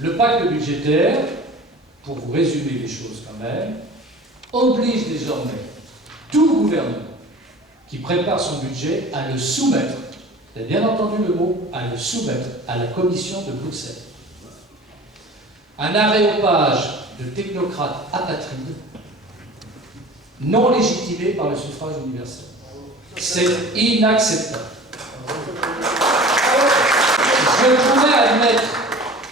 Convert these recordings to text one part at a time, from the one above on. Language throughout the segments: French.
Le pacte budgétaire, pour vous résumer les choses quand même, oblige désormais tout gouvernement qui prépare son budget à le soumettre, vous avez bien entendu le mot, à le soumettre à la Commission de Bruxelles. Un aréopage de technocrates apatrides, non légitimés par le suffrage universel. C'est inacceptable. Je pourrais admettre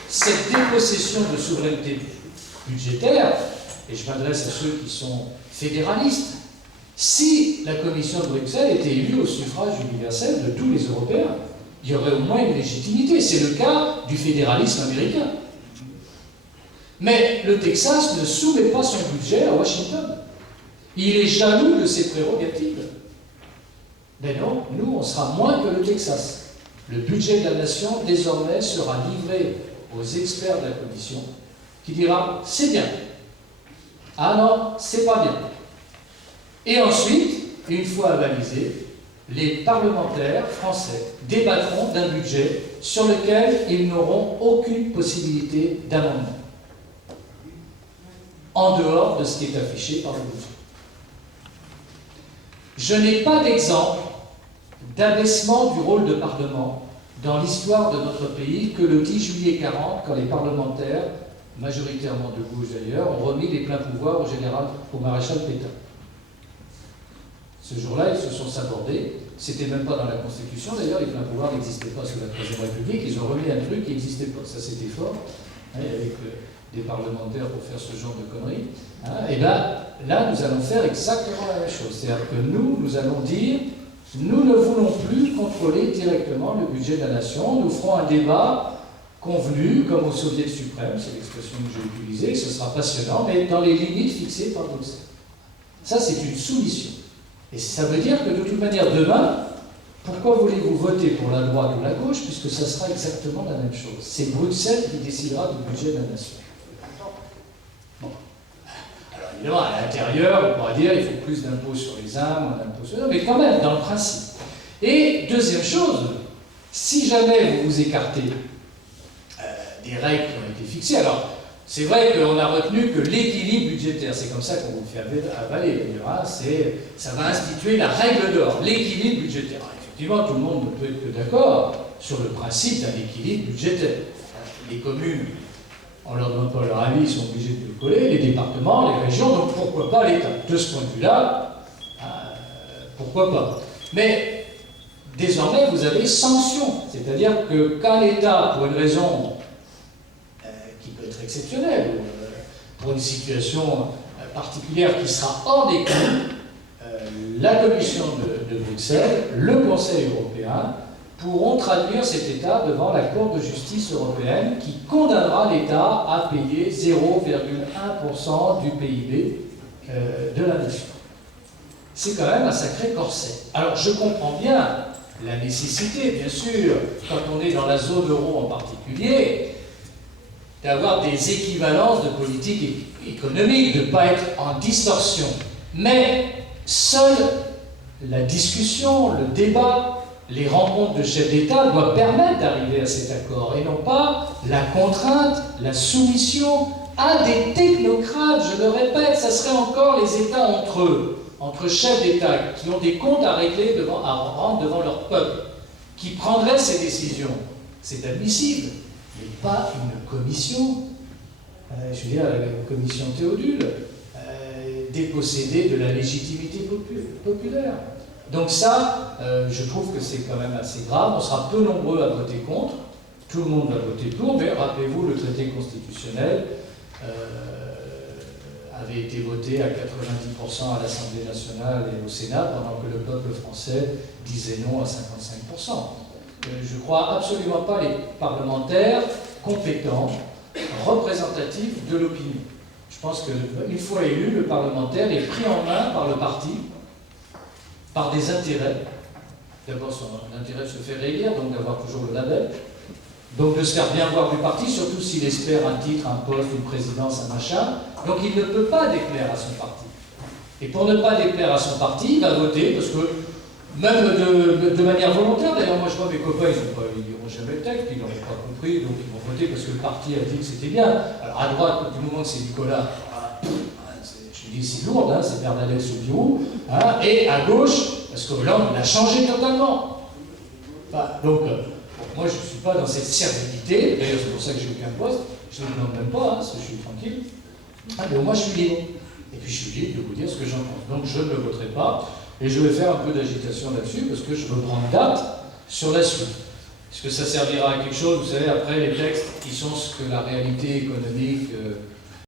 cette dépossession de souveraineté budgétaire, et je m'adresse à ceux qui sont fédéralistes, si la Commission de Bruxelles était élue au suffrage universel de tous les Européens, il y aurait au moins une légitimité. C'est le cas du fédéralisme américain. Mais le Texas ne soumet pas son budget à Washington. Il est jaloux de ses prérogatives. Mais non, nous, on sera moins que le Texas. Le budget de la nation, désormais, sera livré aux experts de la Commission, qui dira « c'est bien ». Ah non, c'est pas bien. Et ensuite, une fois avalisé, les parlementaires français débattront d'un budget sur lequel ils n'auront aucune possibilité d'amendement, en dehors de ce qui est affiché par le budget. Je n'ai pas d'exemple d'abaissement du rôle de Parlement dans l'histoire de notre pays que le 10 juillet 40, quand les parlementaires, majoritairement de gauche d'ailleurs, ont remis les pleins pouvoirs au maréchal Pétain. Ce jour-là, ils se sont sabordés. C'était même pas dans la Constitution, d'ailleurs, les pleins pouvoirs n'existaient pas sous la Troisième République. Ils ont remis un truc qui n'existait pas. Ça, c'était fort, hein, avec des parlementaires pour faire ce genre de conneries. Hein. Et bien, là, nous allons faire exactement la même chose. C'est-à-dire que nous allons dire, nous ne voulons plus contrôler directement le budget de la nation. Nous ferons un débat convenu, comme au Soviet suprême, c'est l'expression que j'ai utilisée, ce sera passionnant, mais dans les limites fixées par Bruxelles. Ça, c'est une soumission. Et ça veut dire que de toute manière, demain, pourquoi voulez-vous voter pour la droite ou la gauche, puisque ça sera exactement la même chose. C'est Bruxelles qui décidera du budget de la nation. Bon. Alors évidemment, à l'intérieur, on pourra dire qu'il faut plus d'impôts sur les uns, moins d'impôts sur les autres, mais quand même, dans le principe. Et deuxième chose, si jamais vous vous écartez des règles qui ont été fixées, alors c'est vrai qu'on a retenu que l'équilibre budgétaire, c'est comme ça qu'on vous fait avaler d'ailleurs, hein, ça va instituer la règle d'or, l'équilibre budgétaire. Alors, effectivement, tout le monde ne peut être que d'accord sur le principe d'un équilibre budgétaire. Les communes, on ne leur donne pas leur avis, ils sont obligés de le coller, les départements, les régions, donc pourquoi pas l'État? De ce point de vue-là, pourquoi pas? Mais désormais, vous avez sanction, c'est-à-dire que quand l'État, pour une raison qui peut être exceptionnelle, ou pour une situation particulière qui sera hors des clous, la Commission de Bruxelles, le Conseil européen, pourront traduire cet État devant la Cour de justice européenne qui condamnera l'État à payer 0,1% du PIB de la nation. C'est quand même un sacré corset. Alors je comprends bien la nécessité, bien sûr, quand on est dans la zone euro en particulier, d'avoir des équivalences de politique économique, de ne pas être en distorsion. Mais seule la discussion, le débat, les rencontres de chefs d'État doivent permettre d'arriver à cet accord, et non pas la contrainte, la soumission à des technocrates. Je le répète, ça serait encore les États entre eux, entre chefs d'État qui ont des comptes à régler, à rendre devant leur peuple, qui prendraient ces décisions. C'est admissible. Mais pas une commission, je veux dire la commission Théodule, dépossédée de la légitimité populaire. Donc ça, je trouve que c'est quand même assez grave. On sera peu nombreux à voter contre, tout le monde va voter pour, mais rappelez-vous, le traité constitutionnel avait été voté à 90% à l'Assemblée nationale et au Sénat, pendant que le peuple français disait non à 55%. Je ne crois absolument pas les parlementaires compétents, représentatifs de l'opinion. Je pense qu'une fois élu, le parlementaire est pris en main par le parti, par des intérêts. D'abord, son intérêt de se faire élire, donc d'avoir toujours le label, donc de se faire bien voir du parti, surtout s'il espère un titre, un poste, une présidence, un machin. Donc il ne peut pas déplaire à son parti. Et pour ne pas déplaire à son parti, il va voter parce que Même de manière volontaire, d'ailleurs, moi je vois mes copains, ils n'iront jamais le texte, ils n'auront pas compris, donc ils vont voter parce que le parti a dit que c'était bien. Alors à droite, du moment que c'est Nicolas, je dis c'est lourd, hein, c'est Bernadette Soubirous, hein, et à gauche, parce que Hollande l'a changé totalement. Enfin, donc, moi je ne suis pas dans cette servilité, d'ailleurs c'est pour ça que j'ai aucun poste, je ne le demande même pas, hein, parce que je suis tranquille, ah, mais au moins je suis libre. Et puis je suis libre de vous dire ce que j'en pense. Donc je ne le voterai pas. Et je vais faire un peu d'agitation là-dessus parce que je veux prendre date sur la suite. Est-ce que ça servira à quelque chose? Vous savez, après, les textes, qui sont ce que la réalité économique